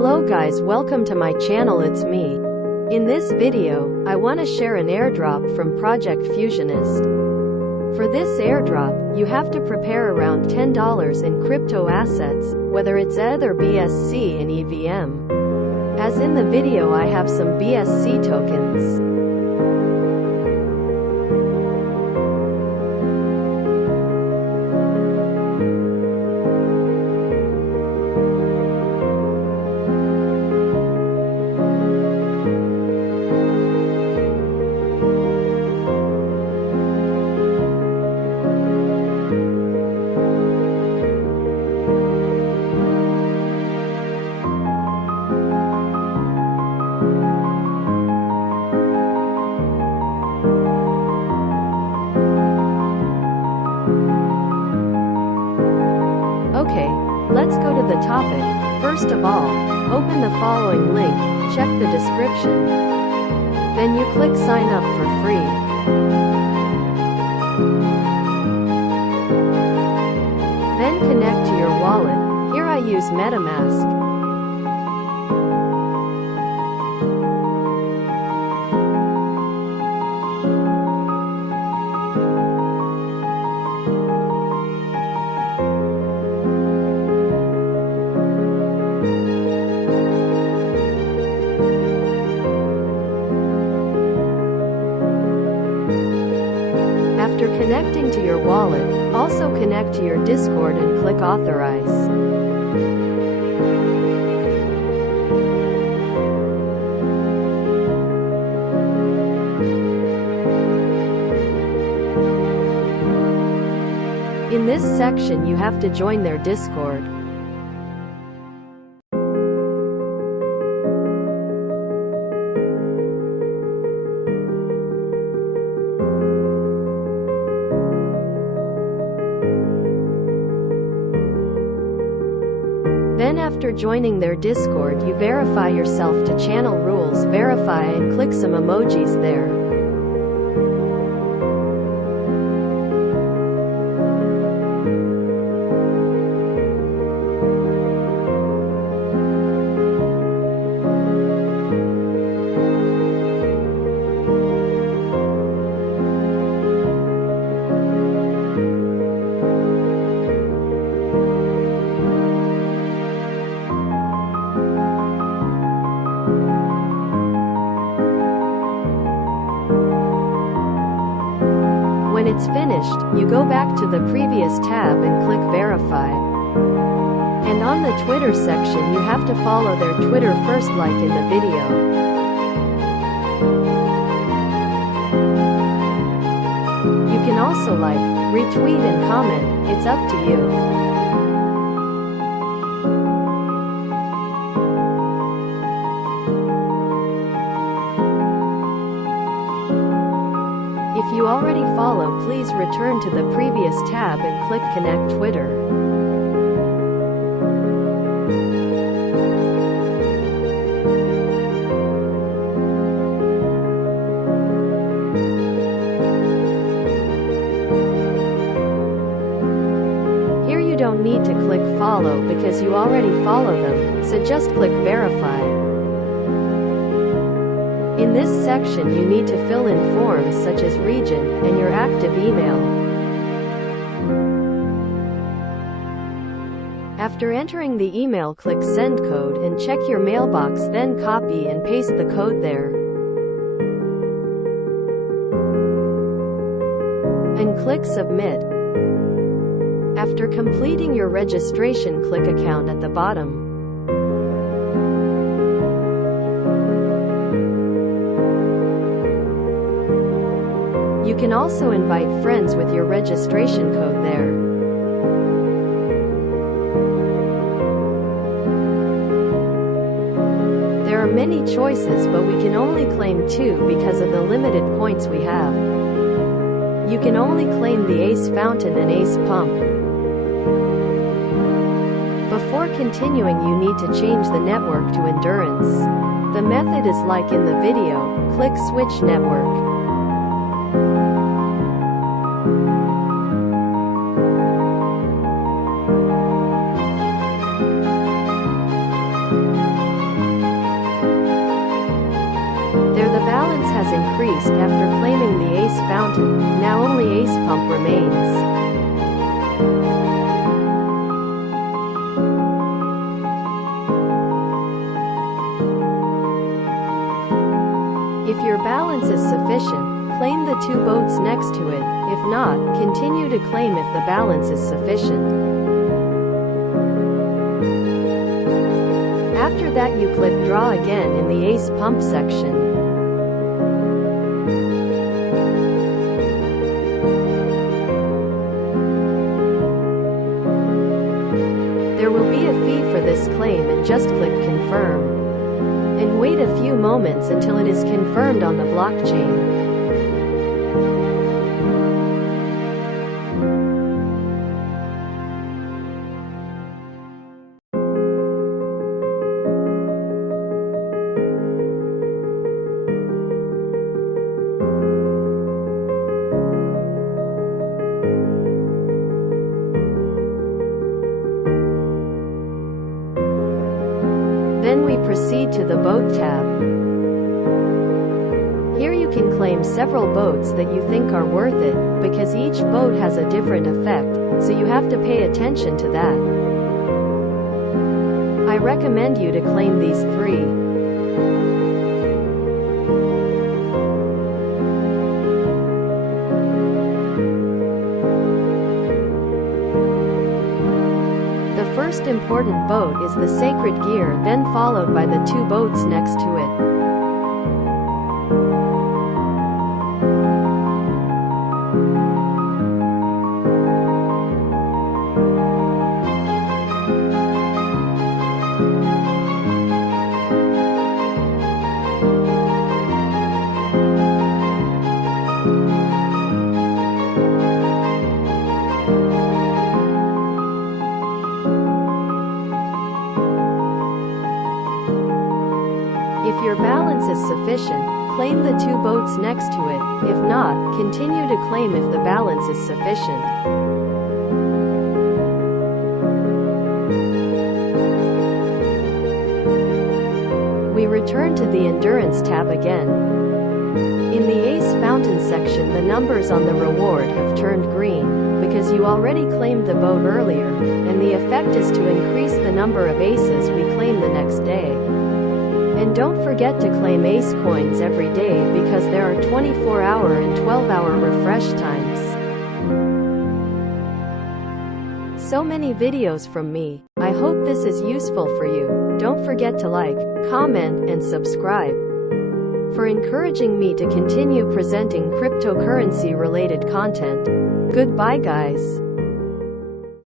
Hello guys, welcome to my channel, it's me. In this video, I want to share an airdrop from Project Fusionist. For this airdrop, you have to prepare around $10 in crypto assets, whether it's ETH or BSC in EVM. As in the video, I have some BSC tokens. Okay, let's go to the topic. First of all, open the following link, check the description. Then you click sign up for free. Then connect to your wallet. Here I use MetaMask. After connecting to your wallet, also connect to your Discord and click authorize. In this section you have to join their Discord. Then after joining their Discord, you verify yourself to channel rules, verify and click some emojis there. When it's finished, you go back to the previous tab and click verify. And on the Twitter section you have to follow their Twitter first, like in the video. You can also like, retweet and comment, it's up to you. If you already follow, please return to the previous tab and click Connect Twitter. Here you don't need to click follow because you already follow them, so just click verify. In this section you need to fill in forms such as region, and your active email. After entering the email, click send code and check your mailbox, then copy and paste the code there. And click submit. After completing your registration, click account at the bottom. You can also invite friends with your registration code there. There are many choices, but we can only claim 2 because of the limited points we have. You can only claim the Ace Fountain and Ace Pump. Before continuing, you need to change the network to Endurance. The method is like in the video, click Switch Network. balance has increased after claiming the Ace Fountain. Now only Ace Pump remains. If your balance is sufficient, claim the 2 boats next to it. If not, continue to claim if the balance is sufficient. After that you click Draw again in the Ace Pump section. There will be a fee for this claim and just click Confirm. And wait a few moments until it is confirmed on the blockchain. Then we proceed to the Boat tab. Here you can claim several boats that you think are worth it, because each boat has a different effect, so you have to pay attention to that. I recommend you to claim these 3. The first important boat is the Sacred Gear, then followed by the 2 boats next to it. If your balance is sufficient, claim the 2 boats next to it. If not, continue to claim if the balance is sufficient. We return to the Endurance tab again. In the Ace Fountain section, the numbers on the reward have turned green, because you already claimed the boat earlier, and the effect is to increase the number of aces we claim the next day. And don't forget to claim Ace coins every day, because there are 24-hour and 12-hour refresh times. So many videos from me. I hope this is useful for you. Don't forget to like, comment, and subscribe for encouraging me to continue presenting cryptocurrency related content. Goodbye guys.